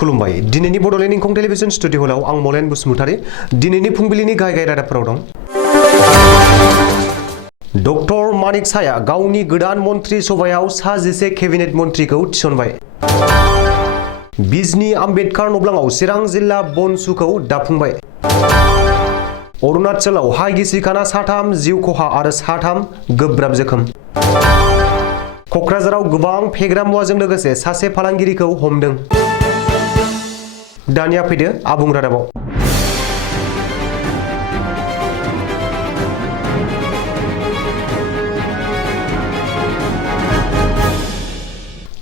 खुलुमबाय दिनैनि Bodoland इंखं television studio हलाव आं मलेन बसुमतारी दिनैनि फुंबिलिनि गाहाय रादाबफोराव दं। डक्टर मानिक साया गावनि गोदान मन्त्रि सभायाव सा 11 केबिनेट मन्त्रिखौ थिसनबाय। बिजनी आम्बेडकार नब्लाङाव चिरां जिल्ला बनसुखौ दाफुंबाय। अरुणाचलाव हा गिसिखाना 3 जिउ खहा आरो 3 गोब्राब जोखोम। क'क्राझाराव गोबां फेग्रा मुवाजों लोगोसे सासे फालांगिरिखौ हमदों। दानिया फैदो आबुं रादाबाव।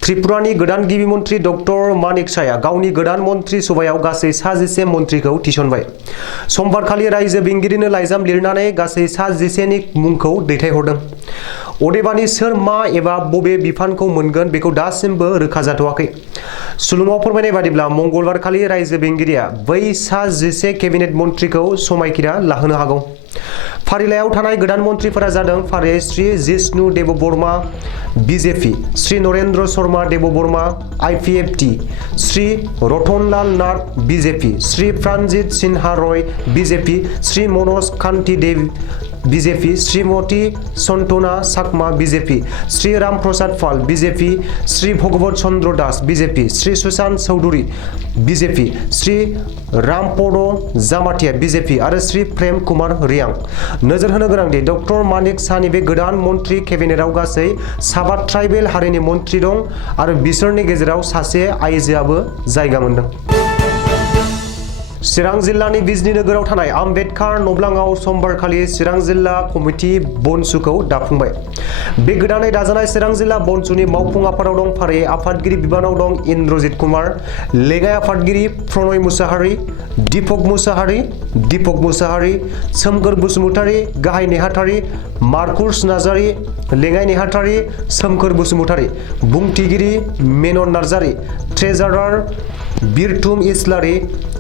त्रिपुरानि गोदान गिबि मन्त्रि डक्टर मानिक साया गावनि गोदान मन्त्रि सभायाव गासै सा 11 मन्त्रिखौ थिसनबाय। समबारखालि रायजो बेंगिरिनो लाइजाम लिरनानै गासै सा 11 नि मुंखौ दैथायहरदों। अदेबानि सोर मा एबा बबे बिफानखौ मोनगोन बेखौ दासिमबो रोखा जाथ'वाखै। सुलुङाव फोरमायनाय बादिब्ला मंगलबारखालि रायजो बेंगिरिया बै सा 11 केबिनेट मन्त्रिखौ समायखिरा लाहोनो हागौ। फारिलाइयाव थानाय गोदान मन्त्रिफोरा जादों फारियै Shri Jishnu Debbarma BJP, Shri Narendra Sharma Debbarma IPFT, Shri Ratanlal Nath BJP, Shri Pranajit Sinha Roy BJP, Shri Manoj Kanti Deb BJP, Shrimati Santana Chakma BJP, Shri Ramprasad Paul BJP, Shri Bhagwat Chandra Das BJP, Shri Sushanta Chowdhury BJP, Shri Rampada Jamatia BJP आरो श्री प्रेम कुमार रियांग। नोजोर होनो गोनांदि डक्टर मानिक सानि बे गोदान मन्त्रि केबिनेटआव गासै 7 ट्राइबेल हारिनि मन्त्रि दं आरो बिसोरनि गेजेराव सासे आइजोआबो जायगा मोनदों। चिरां जिल्लानि बिजनी नोगोराव थानाय आम्बेडकार नब्लाङाव समबारखालि चिरां जिल्ला कमिटि बनसुखौ दाफुंबाय। बे गोदानै दाजानाय चिरां जिल्ला बनसुनि मावफुं आफादाव दं फारियै आफादगिरि बिबानाव दं इन्द्रजित कुमार, लेङाइ आफादगिरि प्रणय मुसाहारि, दीपक मुसाहारि, सोमखोर बसुमतारी, गाहाय नेहाथारि मार्कुस नार्जारि, लेङाइ नेहाथारि सोमखोर बसुमतारी, बुंथिगिरि मेनन नार्जारि, ट्रेजारार बिरथुम इस्लारि,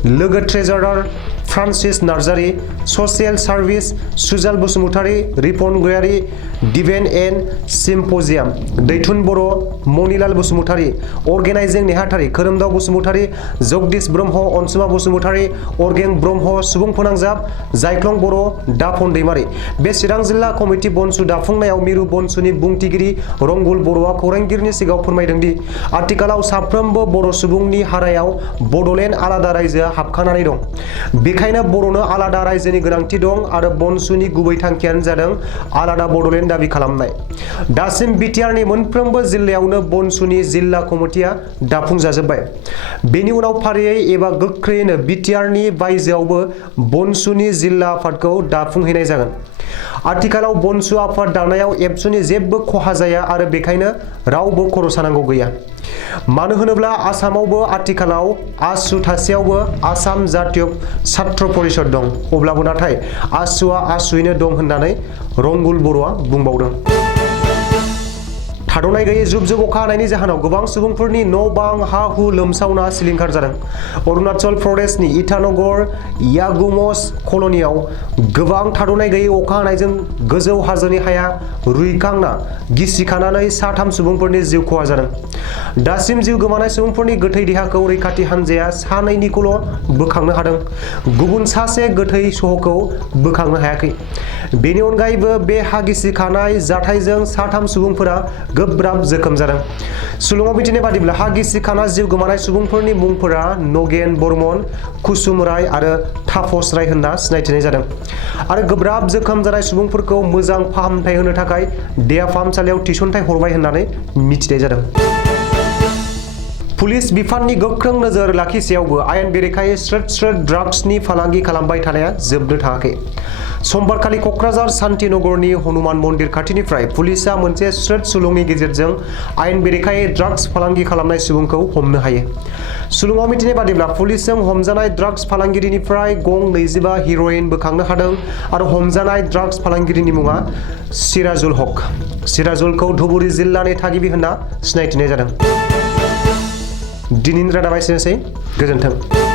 लोगो treasurer Francis Narzary, social service Sujal Basumatary, Ripon Goyary, डिभेन एन्ड सिम्प'जियाम दैथुन बर', मनिलाल बसुमतारी, अर्गेनाइजिं नेहाथारि खोरोमदाव बसुमतारी, जगदीश ब्रह्म, अनसुमा बसुमतारी, अर्गें ब्रह्म, सुबुं फोनांजाब जायख्लं बर', दाफन दैमारि। बे चिरां जिल्ला कमिटि बनसु दाफुंनायाव मिरु बनसुनि बुंथिगिरि रंगुल बर'आ खौरांगिरिनि सिगाङाव फोरमायदों दि आथिखालाव साफ्रोमबो बर' सुबुंनि हारायाव बड'लेण्ड आलादा रायजोआ हाबखानानै दं। बेखायनो बर'नो आलादा रायजोनि गोनांथि दं आरो बनसुनि गुबै थांखियानो जादों आलादा बड'लेण्ड दाबि खालामनाय। दासिम बिटिआरनि मोनफ्रोमबो जिल्लायावनो बनसुनि जिल्ला कमिटिया दाफुंजाजोब्बाय। बेनि उनाव फारियै एबा गोख्रैयैनो बिटिआरनि बायजोआवबो बनसुनि जिल्ला आफादखौ दाफुंहैनाय जागोन। आथिखालाव बनसु आफाद दानायाव एबसुनि जेबो खहा जाया आरो बेखायनो रावबो खर' सानांगौ गैया। मानो होनोब्ला आसामावबो आथिखालाव आसु थासेयावबो आसाम जातीय छात्र परिषद दं। अब्लाबो नाथाय आसुआ आसुयैनो दं होननानै रंगुल बर'आ बुंबावदों। थाद'नाय गैयै जुब जुब अखा हानायनि जाहोनाव गोबां सुबुंफोरनि न' बां हा हु लोमसावना सिलिंखार जादों। अरुणाचल प्रदेशनि इटानगर यागुमस कल'नियाव गोबां थाद'नाय गैयै अखा हानायजों गोजौ हाजोनि हाया रुइखांना गिसिखानानै 3 सुबुंफोरनि जिउ खहा जादों। दासिम जिउ गोमानाय सुबुंफोरनि गोथै देहाखौ रैखाथि हान्जाया 2निखौल' बोखांनो हादों। गुबुन सासे गोथै सह'खौ बोखांनो हायाखै। बेनि अनगायैबो बे हा गिसिखानाय जाथायजों 3 सुबुंफोरा गोब्राब जोखोम जादों। सुलुङाव मिथिनाय बादिब्ला हा गिसिखाना जिउ गोमानाय सुबुंफोरनि मुंफोरा नगेन बर्मन, कुसुम राय आरो तापस राय होनना सिनायथिनाय जादों आरो गोब्राब जोखोम जानाय सुबुंफोरखौ मोजां फाहामथाय होनो थाखाय देहा फाहामसालियाव थिसनथाय हरबाय होननानै मिथिनाय जादों। पुलिस बिफाननि गोख्रों नोजोर लाखिसेयावबो आयेन बेरेखायै स्रोद ड्राग्सनि फालांगि खालामबाय थानाया जोबनो थाङाखै। समबारखालि क'क्राझार शान्तिनगरनि हनुमान मन्दिर खाथिनिफ्राय पुलिसआ मोनसे स्रोद सुलुंनि गेजेरजों आयेन बेरेखायै ड्राग्स फालांगि खालामनाय सुबुंखौ हमनो हायो। सुलुङाव मिथिनाय बादिब्ला पुलिसजों हमजानाय ड्राग्स फालांगिरिनिफ्राय गं 25 हिर'इन बोखांनो हादों आरो हमजानाय ड्राग्स फालांगिरिनि मुङा सिराजुल हक। सिराजुलखौ धुबुरी जिल्लानि थागिबि होनना सिनायथिनाय जादों। दिनैनि रादाबा एसेनोसै। गोजोन्थों।